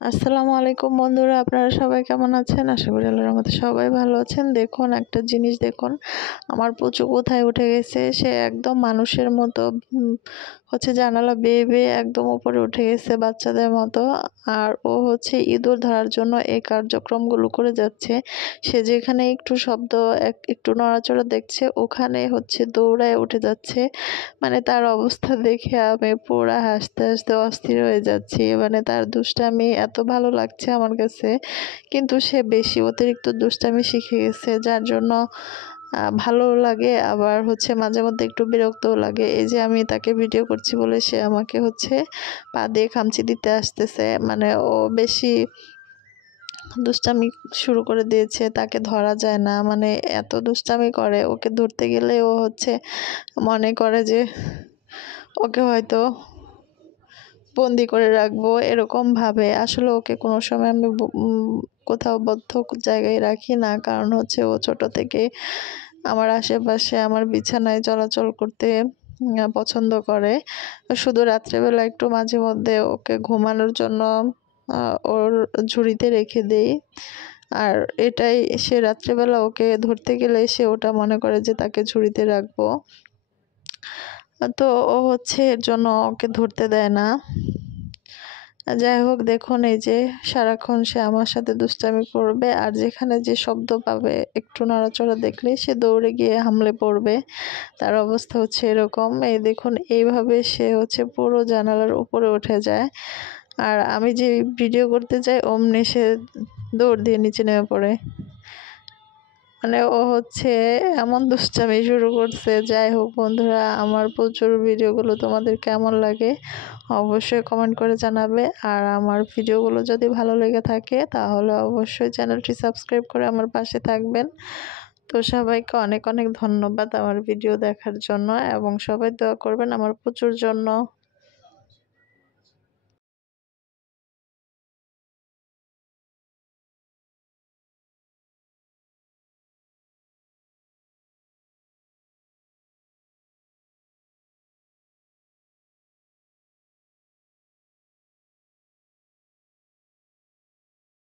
আসসালামু আলাইকুম বন্ধুরা, আপনারা সবাই কেমন আছেন? আশা করি আল্লাহর রহমতে সবাই ভালো আছেন। দেখুন একটা জিনিস দেখুন, আমার পুচু কোথায় উঠে গেছে। সে একদম মানুষের মতো জানালা বেয়ে বেয়ে একদম উপরে উঠে গেছে বাচ্চাদের মতো। আর ও ইঁদুর ধরার জন্য এই কার্যক্রমগুলো করে যাচ্ছে। সে যেখানে একটু শব্দ একটু নড়াচড়া দেখছে ওখানে দৌড়ায় উঠে যাচ্ছে। মানে তার অবস্থা দেখে আমি পুরা হাসতে হাসতে অস্থির হয়ে যাচ্ছি। মানে তার দুষ্টামি এত ভালো লাগছে আমার কাছে, কিন্তু সে বেশি অতিরিক্ত দুষ্টামি শিখে গেছে, যার জন্য ভালো লাগে, আবার মাঝে মধ্যে একটু বিরক্তও লাগে। এই যে আমি তাকে ভিডিও করছি বলে সে আমাকে পা দিয়ে খামচি দিতে আসতেছে। মানে ও বেশি দুষ্টামি শুরু করে দিয়েছে, তাকে ধরা যায় না। মানে এত দুষ্টামি করে, ওকে ধরতে গেলে ও মনে করে যে ওকে হয়তো বন্দি করে রাখবো, এরকম ভাবে। আসলে ওকে কোনো সময় আমি কোথাও বদ্ধ জায়গায় রাখি না, কারণ ও ছোট থেকে আমার আশেপাশে আমার বিছানায় চলাচল করতে পছন্দ করে। শুধু রাত্রেবেলা একটু মাঝে মধ্যে ওকে ঘুমানোর জন্য ওর ঝুড়িতে রেখে দেই। আর এটাই, সে রাত্রেবেলা ওকে ধরতে গেলে সে ওটা মনে করে যে তাকে ঝুড়িতে রাখবো, তো ও এর জন্য ওকে ধরতে দেয় না। যাই হোক, দেখুন এই যে সারাক্ষণ সে আমার সাথে দুষ্টামি করবে, আর যেখানে যে শব্দ পাবে একটু নড়াচড়া দেখলে সে দৌড়ে গিয়ে হামলে পড়বে। তার অবস্থা এরকম। এই দেখুন, এইভাবে সে পুরো জানালার উপরে উঠে যায়। আর আমি যে ভিডিও করতে যাই অমনি সে দৌড় দিয়ে নিচে নেমে পড়ে। মানে ও এমন দুষ্টামি শুরু করছে। যাই হোক বন্ধুরা, আমার প্রচুর ভিডিওগুলো তোমাদের কেমন লাগে অবশ্যই কমেন্ট করে জানাবে। আর আমার ভিডিওগুলো যদি ভালো লেগে থাকে তাহলে অবশ্যই চ্যানেলটি সাবস্ক্রাইব করে আমার পাশে থাকবেন। তো সবাইকে অনেক অনেক ধন্যবাদ আমার ভিডিও দেখার জন্য, এবং সবাই দোয়া করবেন আমার প্রচুর জন্য।